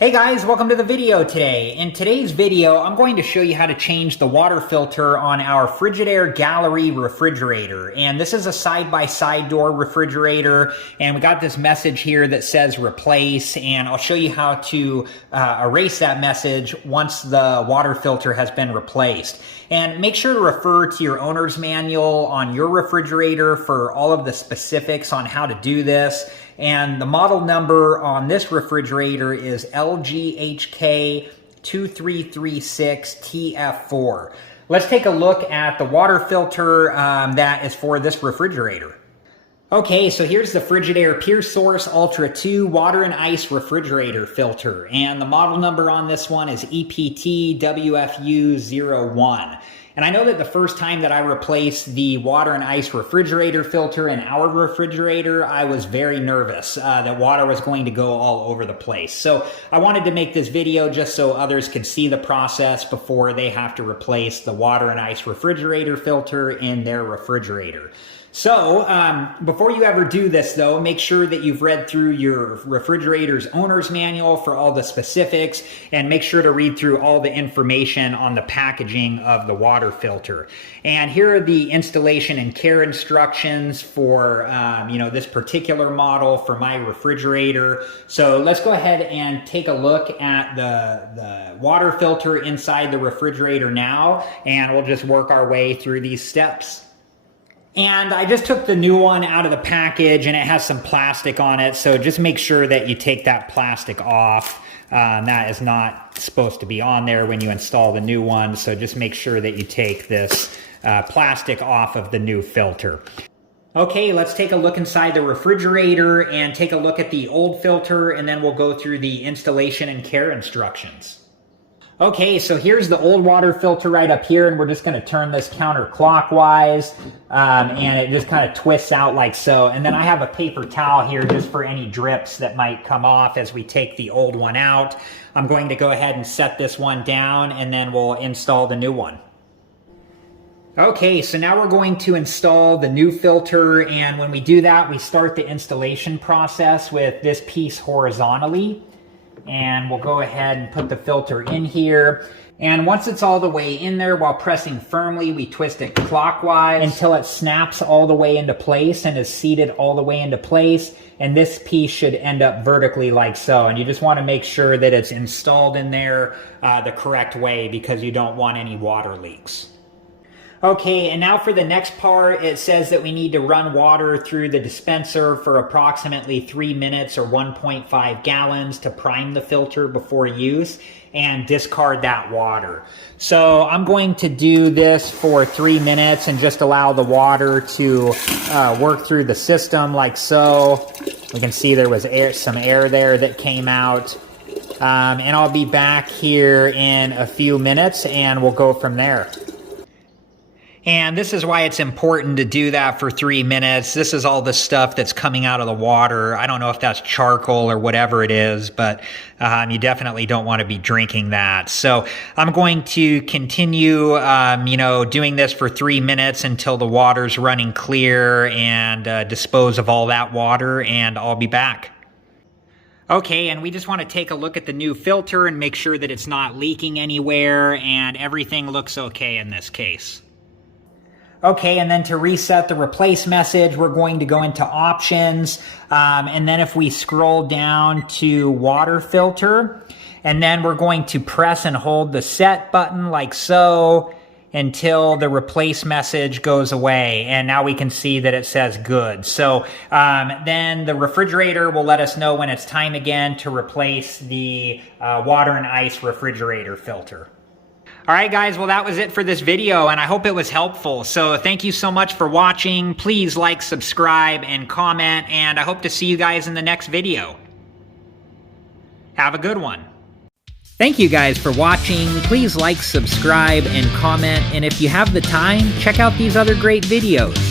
Hey guys, welcome to the video today. In today's video, I'm going to show you how to change the water filter on our Frigidaire Gallery refrigerator. And this is a side-by-side door refrigerator, and we got this message here that says replace, and I'll show you how to erase that message once the water filter has been replaced. And make sure to refer to your owner's manual on your refrigerator for all of the specifics on how to do this. And the model number on this refrigerator is LGHK2336TF4. Let's take a look at the water filter that is for this refrigerator. Okay, so here's the Frigidaire Pure Source Ultra 2 Water and Ice Refrigerator Filter. And the model number on this one is EPTWFU01. And I know that the first time that I replaced the water and ice refrigerator filter in our refrigerator, I was very nervous that water was going to go all over the place. So I wanted to make this video just so others could see the process before they have to replace the water and ice refrigerator filter in their refrigerator. So, before you ever do this though, make sure that you've read through your refrigerator's owner's manual for all the specifics, and make sure to read through all the information on the packaging of the water filter. And here are the installation and care instructions for, this particular model for my refrigerator. So let's go ahead and take a look at the water filter inside the refrigerator now, and we'll just work our way through these steps. And I just took the new one out of the package, and it has some plastic on it, so just make sure that you take that plastic off. That is not supposed to be on there when you install the new one, so just make sure that you take this plastic off of the new filter. Okay, let's take a look inside the refrigerator and take a look at the old filter, and then we'll go through the installation and care instructions. Okay, so here's the old water filter right up here, and we're just going to turn this counterclockwise, and it just kind of twists out like so. And then I have a paper towel here just for any drips that might come off as we take the old one out. I'm going to go ahead and set this one down, and then we'll install the new one. Okay, so now we're going to install the new filter, and when we do that, we start the installation process with this piece horizontally. And we'll go ahead and put the filter in here. And once it's all the way in there, while pressing firmly, we twist it clockwise until it snaps all the way into place and is seated all the way into place. And this piece should end up vertically like so. And you just want to make sure that it's installed in there the correct way, because you don't want any water leaks. Okay, and now for the next part, it says that we need to run water through the dispenser for approximately 3 minutes or 1.5 gallons to prime the filter before use, and discard that water. So I'm going to do this for 3 minutes and just allow the water to work through the system like so. We can see there was some air there that came out. And I'll be back here in a few minutes, and we'll go from there. And this is why it's important to do that for 3 minutes. This is all the stuff that's coming out of the water. I don't know if that's charcoal or whatever it is, but you definitely don't want to be drinking that. So I'm going to continue, doing this for 3 minutes until the water's running clear, and dispose of all that water, and I'll be back. Okay, and we just want to take a look at the new filter and make sure that it's not leaking anywhere, and everything looks okay in this case. Okay, and then to reset the replace message, we're going to go into options, and then if we scroll down to water filter, and then we're going to press and hold the set button like so until the replace message goes away, and now we can see that it says good. So then the refrigerator will let us know when it's time again to replace the water and ice refrigerator filter. Alright guys, well that was it for this video, and I hope it was helpful. So thank you so much for watching. Please like, subscribe, and comment, and I hope to see you guys in the next video. Have a good one. Thank you guys for watching. Please like, subscribe, and comment, and if you have the time, check out these other great videos.